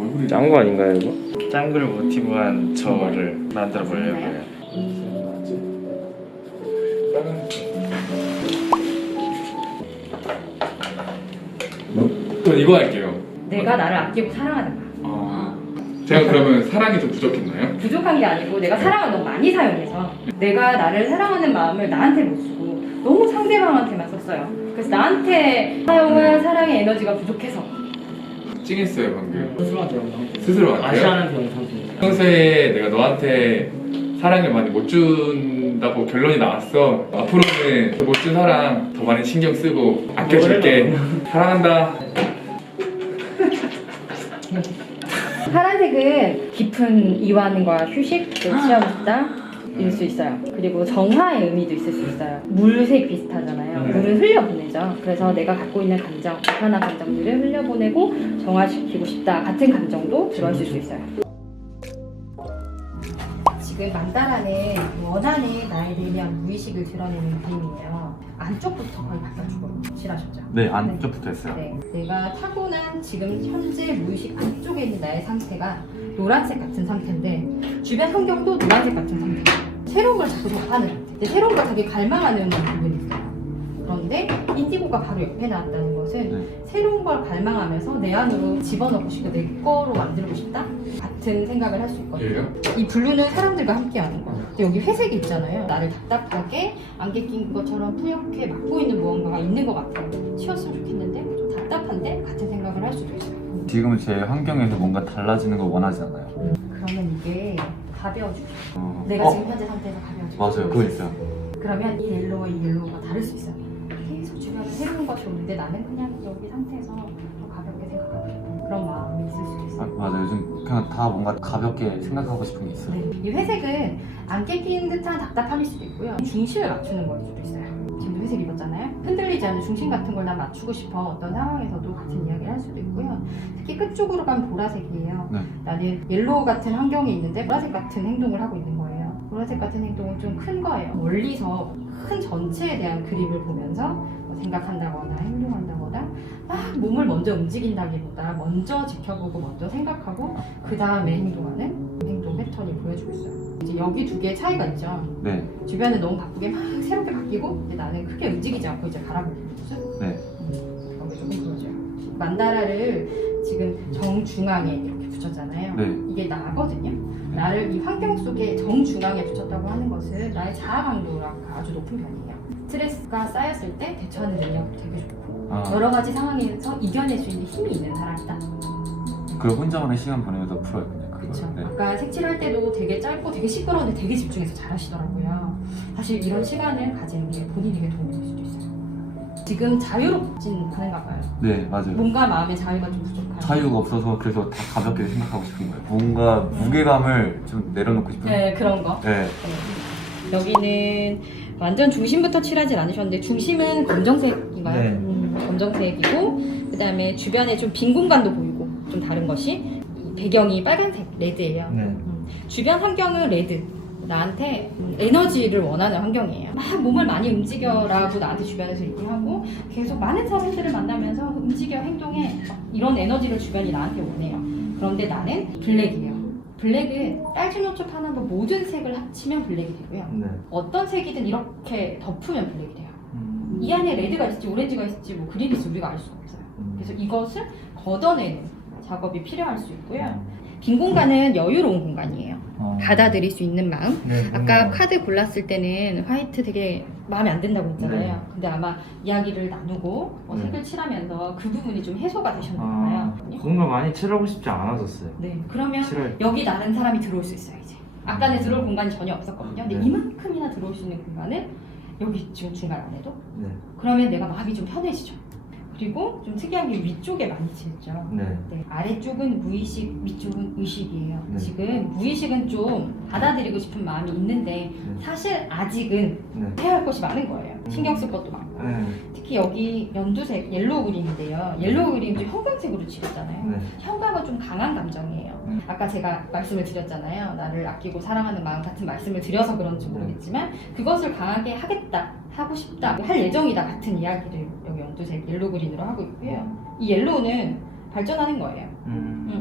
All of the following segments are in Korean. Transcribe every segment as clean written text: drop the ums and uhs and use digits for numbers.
얼굴이 짠 거 아닌가요 이거? 짱구를 모티브한 저를 만들어 보려고요. 저 이거 할게요. 내가 나를 아끼고 사랑하는 거야. 제가 그러면 사랑이 좀 부족했나요? 부족한 게 아니고 내가 사랑을 너무 많이 사용해서 내가 나를 사랑하는 마음을 나한테 못 쓰고 너무 상대방한테만 썼어요. 그래서 나한테 사용한 사랑의 에너지가 부족해서 찡했어요 방금. 스스로한테 스스로 할게요. 아시아는 병 상태. 평소에 내가 너한테 사랑을 많이 못 준다고 결론이 나왔어. 앞으로는 못 준 사랑 더 많이 신경 쓰고 아껴줄게. 사랑한다. 파란색은 깊은 이완과 휴식을 취하고 일 수 있어요. 그리고 정화의 의미도 있을 수 있어요. 물색 비슷하잖아요. 물은 흘려보내죠. 그래서 내가 갖고 있는 감정, 불편한 감정들을 흘려보내고 정화시키고 싶다 같은 감정도 들어있을 수 있어요. 지금 만다라는 원한의 나에 대한 무의식을 드러내는 그림이에요. 안쪽부터 거의 바깥쪽으로 칠하셨죠? 네, 안쪽부터 했어요. 네, 내가 타고난 지금 현재 무의식 안쪽에 있는 나의 상태가 노란색 같은 상태인데 주변 환경도 노란색 같은 상태예요. 새로운 걸 자꾸 접하는 상태. 근데 새로운 걸 되게 갈망하는 부분이 있어요. 그런데 인디고가 바로 옆에 나왔다는 것은 새로운 걸 갈망하면서 내 안으로 집어넣고 싶고 내 거로 만들고 싶다? 같은 생각을 할 수 있거든요. 이 블루는 사람들과 함께하는 거. 근데 여기 회색이 있잖아요. 나를 답답하게 안개 낀 것처럼 뿌옇게 막고 있는 무언가가 있는 것 같아요. 치웠으면 좋겠는데 좀 답답한데? 같은 생각을 할 수도 있어요. 지금은 제 환경에서 뭔가 달라지는 걸 원하지 않아요. 그러면 이게 가벼워지죠. 내가 지금 현재 상태에서 가벼워지죠. 맞아요, 그거 있어요. 그러면 이 옐로우와 이 옐로우가 다를 수 있어요. 계속 주변에 새로운 것이 오는데 나는 그냥 여기 상태에서 더 가볍게 생각하고 싶어. 그런 마음이 있을 수 있어요. 맞아요. 요즘 그냥 다 뭔가 가볍게 생각하고 싶은 게 있어요. 네. 이 회색은 안개 낀 듯한 답답함일 수도 있고요. 중심을 맞추는 거일 수도 있어요. 지금도 회색 입었잖아요. 흔들리지 않는 중심 같은 걸 난 맞추고 싶어. 어떤 상황에서도 같은 이야기를 할 수도 있고요. 특히 끝쪽으로 가면 보라색이에요. 네. 나는 옐로우 같은 환경에 있는데 보라색 같은 행동을 하고 있는 거예요. 보라색 같은 행동은 좀 큰 거예요. 멀리서 큰 전체에 대한 그림을 보면서 뭐 생각한다거나 행동한다거나 막 몸을 먼저 움직인다기보다 먼저 지켜보고 먼저 생각하고 그 다음에 행동하는 행동 패턴이 보여주고 있어요. 이제 여기 두 개의 차이가 있죠. 네. 주변은 너무 바쁘게 막 새롭게 바뀌고 근데 나는 크게 움직이지 않고 이제 가라앉는 모습. 네. 그런 게 조금 보여줘요. 만다라를 지금 정중앙에 이렇게 붙였잖아요. 네. 이게 나거든요. 나를 이 환경 속에 정중앙에 붙였다고 하는 것은 나의 자아 강도가 아주 높은 편이에요. 스트레스가 쌓였을 때 대처하는 능력도 되게 좋고 여러 가지 상황에서 이겨낼 수 있는 힘이 있는 사람이다. 그걸 혼자만의 시간 보내면서 풀어요. 그냥 그걸. 그렇죠. 네. 아까 색칠할 때도 되게 짧고 되게 시끄러운데 되게 집중해서 잘하시더라고요. 사실 이런 시간을 가지는 게 본인에게 도움이 될 수도 있어요. 지금 자유롭진 않은가 봐요. 네, 맞아요. 뭔가 마음의 자유가 좀 부족한. 자유가 없어서 그래서 다 가볍게 생각하고 싶은 거예요. 뭔가 무게감을 좀 내려놓고 싶은. 네, 그런 거. 네. 여기는 완전 중심부터 칠하진 않으셨는데 중심은 검정색인가요? 네. 검정색이고 그 다음에 주변에 좀 빈 공간도 보이고 좀 다른 것이 이 배경이 빨간색 레드예요. 네. 주변 환경은 레드. 나한테 에너지를 원하는 환경이에요. 막 몸을 많이 움직여라고 나한테 주변에서 얘기하고 계속 많은 사람들을 만나면서 움직여 행동해 이런 에너지를 주변이 나한테 원해요. 그런데 나는 블랙이에요. 블랙은 딸기노초 파나보 모든 색을 합치면 블랙이 되고요. 네. 어떤 색이든 이렇게 덮으면 블랙이 돼요. 이 안에 레드가 있을지 오렌지가 있을지 뭐 그린이 있을지 우리가 알 수가 없어요. 그래서 이것을 걷어내는 작업이 필요할 수 있고요. 빈 공간은 여유로운 공간이에요. 받아들일 수 있는 마음. 네, 아까 카드 골랐을 때는 화이트 되게 마음에 안 든다고 했잖아요. 네. 근데 아마 이야기를 나누고 네. 색을 칠하면서 그 부분이 좀 해소가 되셨나 봐요. 뭔가 많이 칠하고 싶지 않았었어요. 네, 그러면 칠할 여기 다른 사람이 들어올 수 있어요 이제. 아까는 들어올 공간이 전혀 없었거든요. 근데 네. 이만큼이나 들어올 수 있는 공간을 여기 지금 중간 안에도 네. 그러면 내가 마음이 좀 편해지죠. 그리고 좀 특이한 게 위쪽에 많이 칠죠. 네. 네, 아래쪽은 무의식, 위쪽은 의식이에요. 네. 지금 무의식은 좀 받아들이고 싶은 마음이 있는데 사실 아직은 네. 해야 할 것이 많은 거예요. 신경 쓸 것도 많고. 네. 특히 여기 연두색, 옐로우 그림인데요. 옐로우 그림 좀 형광색으로 칠했잖아요. 네. 형광은 좀 강한 감정이에요. 아까 제가 말씀을 드렸잖아요. 나를 아끼고 사랑하는 마음 같은 말씀을 드려서 그런지 모르겠지만 그것을 강하게 하겠다, 하고 싶다, 할 예정이다 같은 이야기를 여기 연두색 옐로우 그린으로 하고 있고요. 이 옐로우는 발전하는 거예요.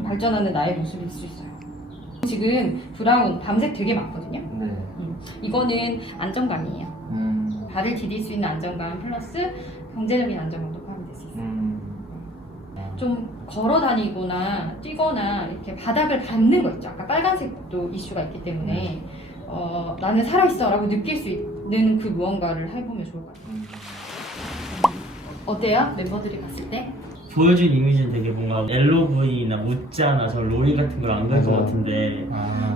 발전하는 나의 모습일 수 있어요. 지금 브라운, 밤색 되게 많거든요. 네. 이거는 안정감이에요. 발을 디딜 수 있는 안정감 플러스 경제적인 안정감도 포함이 될 수 있어요. 좀 걸어 다니거나 뛰거나 이렇게 바닥을 밟는 거 있죠. 아까 빨간색도 이슈가 있기 때문에 나는 살아있어 라고 느낄 수 있는 그 무언가를 해보면 좋을 것 같아요. 어때요? 멤버들이 봤을 때? 보여준 이미지는 되게 뭔가 LOV나 무짜나 저 로리 같은 걸 안 그릴 것 같은데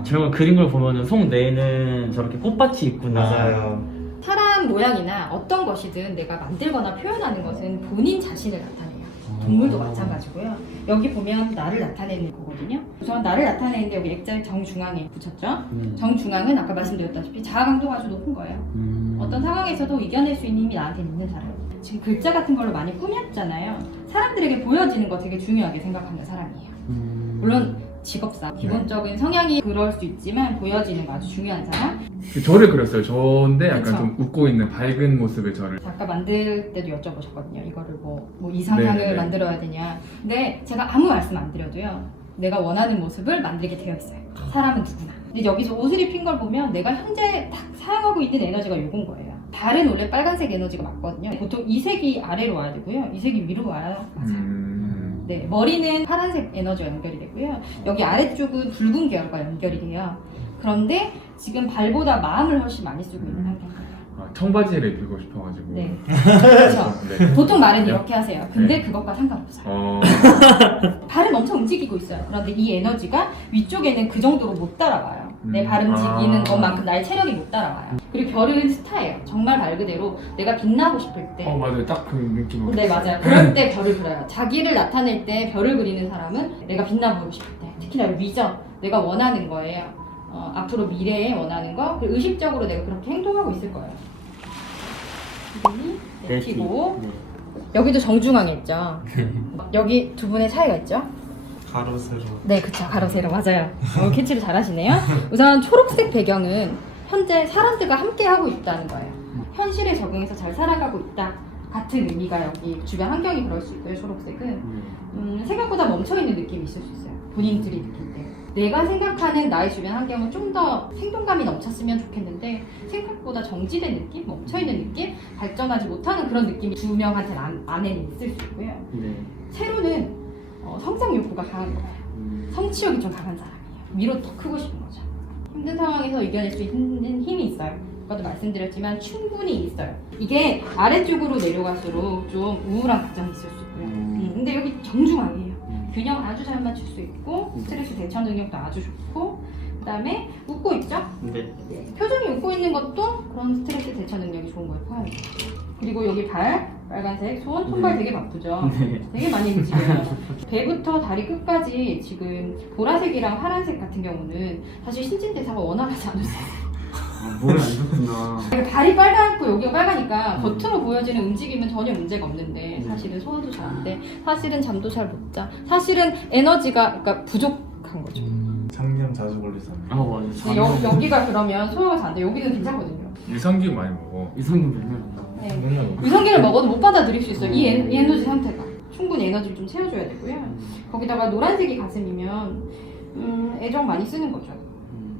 저런 걸 그린 걸 보면은 속내는 저렇게 꽃밭이 있구나. 맞아요. 사람 모양이나 어떤 것이든 내가 만들거나 표현하는 것은 본인 자신을 나타내요. 동물도 마찬가지고요. 여기 보면 나를 나타내는 거거든요. 우선 나를 나타내는데 여기 액자의 정중앙에 붙였죠. 정중앙은 아까 말씀드렸다시피 자아 강도가 아주 높은 거예요. 어떤 상황에서도 이겨낼 수 있는 힘이 나한테 있는 사람. 지금 글자 같은 걸로 많이 꾸몄잖아요. 사람들에게 보여지는 거 되게 중요하게 생각하는 사람이에요. 물론 직업상 기본적인 성향이 그럴 수 있지만 보여지는 거 아주 중요한 사람. 저를 그렸어요. 저인데 약간 그쵸. 좀 웃고 있는 밝은 모습의 저를. 아까 만들 때도 여쭤보셨거든요. 이거를 뭐 이상향을 네네. 만들어야 되냐. 근데 제가 아무 말씀 안 드려도요. 내가 원하는 모습을 만들게 되어 있어요. 사람은 누구나. 근데 여기서 옷을 입힌 걸 보면 내가 현재 딱 사용하고 있는 에너지가 요건 거예요. 발은 원래 빨간색 에너지가 맞거든요. 보통 이 색이 아래로 와야 되고요. 이 색이 위로 와야 맞아요. 네, 머리는 파란색 에너지가 연결이 되고요. 여기 아래쪽은 붉은 계열과 연결이 돼요. 그런데 지금 발보다 마음을 훨씬 많이 쓰고 있는 상태입니다. 청바지를 입고 싶어가지고. 네. 그렇죠. 네. 보통 말은 이렇게 하세요. 근데 그것과 상관없어요. 발은 엄청 움직이고 있어요. 그런데 이 에너지가 위쪽에는 그 정도로 못 따라와요. 내 발 움직이는 것만큼 나의 체력이 못 따라와요. 그리고 별은 스타예요. 정말 말 그대로 내가 빛나고 싶을 때. 맞아요. 딱 그 느낌으로. 네, 맞아요. 그럴 때 별을 그려요. 자기를 나타낼 때 별을 그리는 사람은 내가 빛나 보이고 싶을 때. 특히나 위전. 내가 원하는 거예요. 앞으로 미래에 원하는 거. 그리고 의식적으로 내가 그렇게 행동하고 있을 거예요. 이름이 T고 여기도 정중앙에 있죠. 여기 두 분의 차이가 있죠. 가로 세로. 네, 그쵸. 가로 세로 맞아요. 캐치를 잘하시네요. 우선 초록색 배경은 현재 사람들과 함께 하고 있다는 거예요. 현실에 적응해서 잘 살아가고 있다. 같은 의미가 여기 주변 환경이 그럴 수 있고요. 초록색은 생각보다 멈춰있는 느낌이 있을 수 있어요. 본인들이 느낄 때. 내가 생각하는 나의 주변 환경은 좀 더 생동감이 넘쳤으면 좋겠는데 생각보다 정지된 느낌? 멈춰있는 느낌? 발전하지 못하는 그런 느낌이 두 명한테 안에는 있을 수 있고요. 세로는 성장 욕구가 강한 거예요. 성취욕이 좀 강한 사람이에요. 위로 더 크고 싶은 거죠. 힘든 상황에서 이겨낼 수 있는 힘이 있어요. 아까도 말씀드렸지만 충분히 있어요. 이게 아래쪽으로 내려갈수록 좀 우울한 감정이 있을 수 있고요. 근데 여기 정중앙이에요. 균형 아주 잘 맞출 수 있고 스트레스 대처 능력도 아주 좋고 그 다음에 웃고 있죠? 네. 네. 표정이 웃고 있는 것도 그런 스트레스 대처 능력이 좋은 거에 포함해요. 그리고 여기 발, 빨간색, 손발 되게 바쁘죠? 되게 많이 움직여요. 배부터 다리 끝까지 지금 보라색이랑 파란색 같은 경우는 사실 신진대사가 원활하지 않을 수 있어요. 몸이 안 좋구나. 발이 빨갛고 여기가 빨가니까 겉으로 보여지는 움직임은 전혀 문제가 없는데 사실은 소화도 잘 안 돼. 사실은 잠도 잘 못 자. 사실은 에너지가 그러니까 부족한 거죠. 장염 자주 걸리잖아요. 맞아. 근데 여기가 그러면 소화가 잘 안 돼. 여기는 괜찮거든요. 유산균 많이 먹어. 이성님 맨날. 네. 유산균을 먹어도 못 받아들일 수 있어요. 이 에너지 상태가. 충분히 에너지를 좀 채워줘야 되고요. 거기다가 노란색이 가슴이면 애정 많이 쓰는 거죠.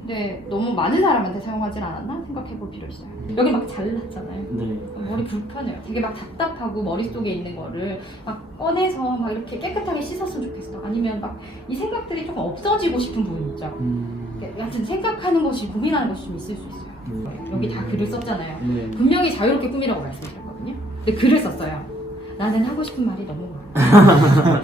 근데 너무 많은 사람한테 사용하진 않았나 생각해볼 필요 있어요. 여기 막 잘났잖아요. 네. 머리 불편해요. 되게 막 답답하고 머릿속에 있는 거를 막 꺼내서 막 이렇게 깨끗하게 씻었으면 좋겠어. 아니면 막 이 생각들이 조금 없어지고 싶은 부분 있죠. 여하튼 생각하는 것이 고민하는 것이 좀 있을 수 있어요. 여기 다 글을 썼잖아요. 분명히 자유롭게 꾸미라고 말씀드렸거든요. 근데 글을 썼어요. 나는 하고 싶은 말이 너무 많아.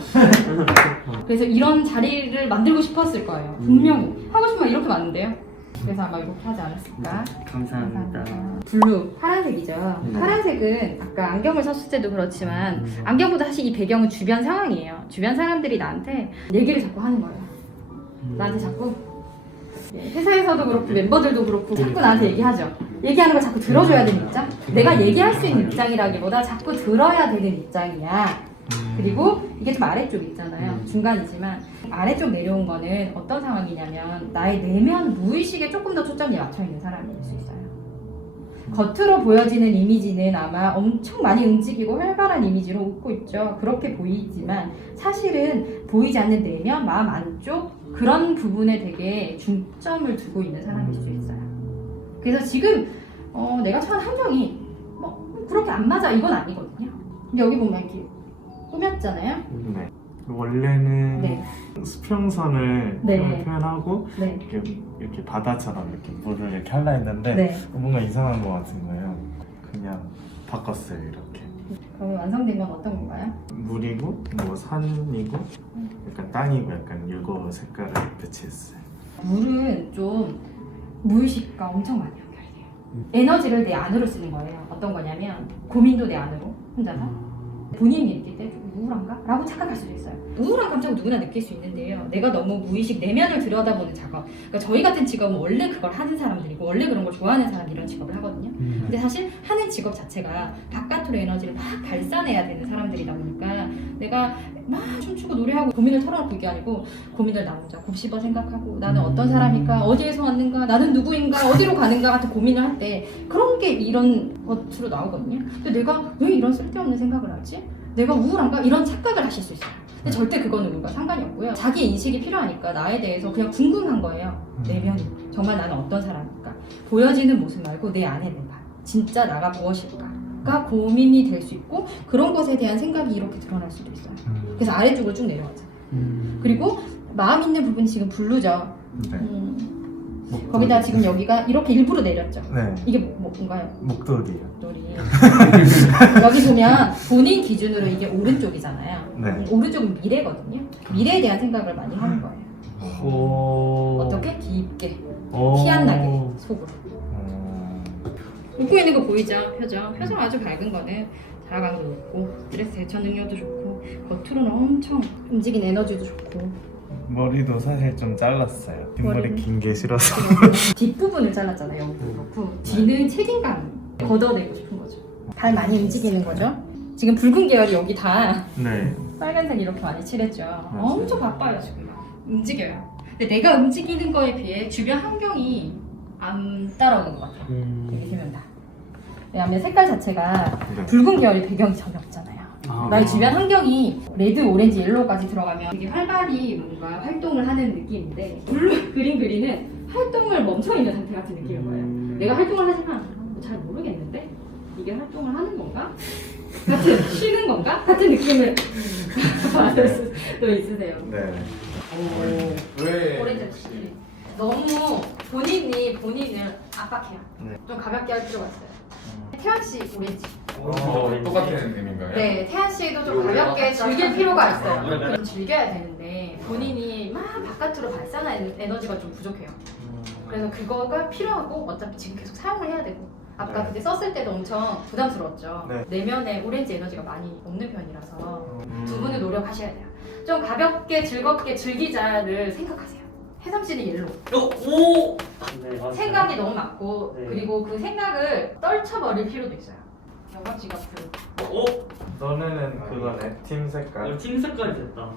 그래서 이런 자리를 만들고 싶었을 거예요. 분명히 하고 싶은 말 이렇게 많은데요. 그래서 아마 이렇게 하지 않았을까. 감사합니다. 블루, 파란색이죠. 파란색은 아까 안경을 썼을 때도 그렇지만 안경보다 사실 이 배경은 주변 상황이에요. 주변 사람들이 나한테 얘기를 자꾸 하는 거예요. 나한테 자꾸 회사에서도 그렇고 멤버들도 그렇고 자꾸 나한테 얘기하죠. 얘기하는 걸 자꾸 들어줘야 되는 입장? 내가 얘기할 수 있는 입장이라기보다 자꾸 들어야 되는 입장이야. 그리고 이게 좀 아래쪽 있잖아요. 중간이지만 아래쪽 내려온 거는 어떤 상황이냐면 나의 내면 무의식에 조금 더 초점이 맞춰 있는 사람일 수 있어요. 겉으로 보여지는 이미지는 아마 엄청 많이 움직이고 활발한 이미지로 웃고 있죠. 그렇게 보이지만 사실은 보이지 않는 내면, 마음 안쪽 그런 부분에 되게 중점을 두고 있는 사람일 수 있어요. 그래서 지금 내가 처한 함정이 뭐 그렇게 안 맞아 이건 아니거든요. 근데 여기 보면 이렇게 꾸몄잖아요. 네. 원래는 네. 수평선을 네. 표현하고 네. 이렇게 바다처럼 이렇게 물을 이렇게 하려 했는데 네. 뭔가 이상한 것 같은 거예요. 그냥 바꿨어요 이렇게. 그럼 완성된 건 어떤 건가요? 물이고 뭐 산이고 약간 땅이고 약간 이거 색깔을 배치했어요. 물은 좀 무의식과 엄청 많이 연결돼요. 에너지를 내 안으로 쓰는 거예요. 어떤 거냐면 고민도 내 안으로 혼자서 본인이 느낄 때 좀 우울한가? 라고 착각할 수도 있어요. 우울한 감정은 누구나 느낄 수 있는데요. 내가 너무 무의식 내면을 들여다보는 작업. 그러니까 저희 같은 직업은 원래 그걸 하는 사람들이고 원래 그런 걸 좋아하는 사람이 이런 직업을 하거든요. 근데 사실 하는 직업 자체가 바깥으로 에너지를 막 발산해야 되는 사람들이다 보니까 내가 막 춤추고 노래하고 고민을 털어놓고 이게 아니고 고민을 나 혼자 곱씹어 생각하고 나는 어떤 사람일까? 어디에서 왔는가? 나는 누구인가? 어디로 가는가? 같은 고민을 할 때 그런 게 이런 것으로 나오거든요. 근데 내가 왜 이런 쓸데없는 생각을 하지? 내가 우울한가? 이런 착각을 하실 수 있어요. 근데 절대 그거는 우울과 상관이 없고요. 자기 인식이 필요하니까 나에 대해서 그냥 궁금한 거예요. 내면이. 정말 나는 어떤 사람일까? 보여지는 모습 말고 내 안에 내가. 진짜 나가 무엇일까?가 고민이 될 수 있고 그런 것에 대한 생각이 이렇게 드러날 수도 있어요. 그래서 아래쪽으로 쭉 내려가죠. 그리고 마음 있는 부분이 지금 블루죠. 네. 거기다 지금 여기가 이렇게 일부러 내렸죠. 네. 이게 뭔가요? 목도리요. 목도리. 여기 보면 본인 기준으로 이게 오른쪽이잖아요. 네. 오른쪽은 미래거든요. 미래에 대한 생각을 많이 하는 거예요. 어떻게? 깊게. 티 안 나게 속으로. 웃고 있는 거 보이죠? 표정. 표정 아주 밝은 거는 자아감도 높고 스트레스 대처 능력도 좋고 겉으로는 엄청 움직인 에너지도 좋고 머리도 사실 좀 잘랐어요. 뒷머리 머리는? 긴 게 싫어서. 뒷부분을 잘랐잖아요. 여기도 그렇고 뒤는 책임감 걷어내고 싶은 거죠. 발 많이 움직이는 거죠. 지금 붉은 계열이 여기 다 네. 빨간색 이렇게 많이 칠했죠. 엄청 바빠요 지금. 움직여요. 근데 내가 움직이는 거에 비해 주변 환경이 안 따라오는 것 같아요. 여기 세 명 다. 왜냐하면 색깔 자체가 네. 붉은 계열이 배경이 전혀 없잖아요. 나의 주변 환경이 레드, 오렌지, 옐로우까지 들어가면 되게 활발히 뭔가 활동을 하는 느낌인데 블루 그린 그린은 활동을 멈춰있는 상태 같은 느낌인 거예요. 내가 활동을 하지만 잘 모르겠는데 이게 활동을 하는 건가? 같은 쉬는 건가? 같은 느낌을 받을 수도 있으세요. 네. 왜? 오렌지 너무 본인을 압박해요. 네. 좀 가볍게 할 필요가 있어요. 태연 씨 오렌지. 똑같은 의미인가요? 네, 태연 씨도 좀 가볍게 즐길 필요가 있어요. 좀 즐겨야 되는데 본인이 막 바깥으로 발산하는 에너지가 좀 부족해요. 그래서 그거가 필요하고 어차피 지금 계속 사용을 해야 되고 아까 네. 그때 썼을 때도 엄청 부담스러웠죠. 네. 내면에 오렌지 에너지가 많이 없는 편이라서 두 분은 노력하셔야 돼요. 좀 가볍게 즐겁게 즐기자를 생각하세요. 혜성 씨는 옐로. 오! 네, 맞아요. 생각이 너무 많고 네. 그리고 그 생각을 떨쳐버릴 필요도 있어요. 영감씨가 블루. 오! 너네는 그거네. 팀 색깔. 팀 색깔이 됐다.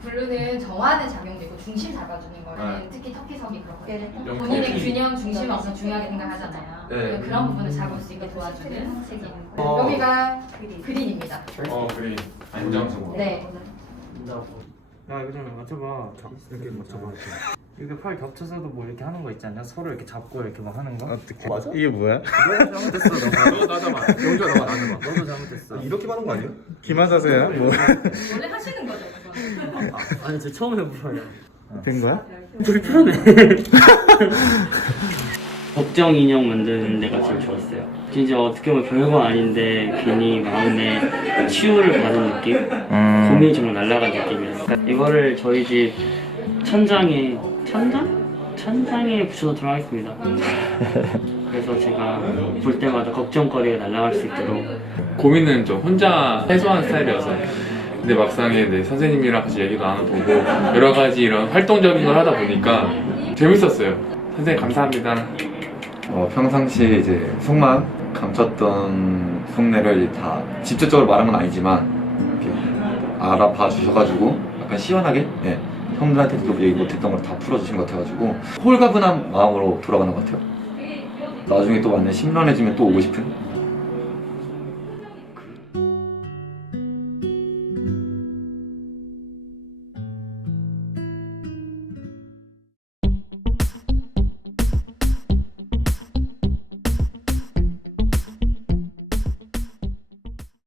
블루는 정화는 작용도 있고 중심 잡아주는 거는 네. 특히 터키석이 그렇거든요. 영- 본인의 터키. 균형, 중심을 엄청 중요하게 생각하잖아요. 네. 그런 부분을 잡을 수 있게 도와주는 색이. 어. 여기가 그린입니다. 그린. 안정성. 네. 야 이거 좀 맞춰봐. 이렇게 맞춰봐. 이렇게 팔 겹쳐서도 뭐 이렇게 하는 거 있지 않냐? 서로 이렇게 잡고 이렇게 막 하는 거? 어떻게? 맞아? 이게 뭐야? 너도 잘못했어. 너 나잖아. 영주야 너가 나잖아. 너도 잘못했어. 이렇게 하는 거 아니야? 기마자세요? 뭐? 원래 하시는 거죠, 그거. 아니 저 처음 해보어요. 된 거야? 불편해. 걱정 인형 만드는 데가 제일 좋았어요. 진짜 어떻게 보면 별거 아닌데 괜히 마음에 치유를 받은 느낌? 고민이 정말 날아간 느낌이었어요. 그러니까 이거를 저희 집 천장에 천장에 붙여놓도록 하겠습니다. 그래서 제가 볼 때마다 걱정거리가 날아갈 수 있도록. 고민은 좀 혼자 해소하는 스타일이어서 근데 막상에 네, 선생님이랑 같이 얘기도 나눠보고 여러 가지 이런 활동적인 걸 하다 보니까 재밌었어요. 선생님 감사합니다. 평상시에 이제 속만 감췄던 속내를 이제 다 직접적으로 말한 건 아니지만 이렇게 알아봐 주셔가지고 약간 시원하게 형들한테도 얘기 못했던 걸 다 풀어주신 것 같아가지고 홀가분한 마음으로 돌아가는 것 같아요. 나중에 또 완전 심란해지면 또 오고 싶은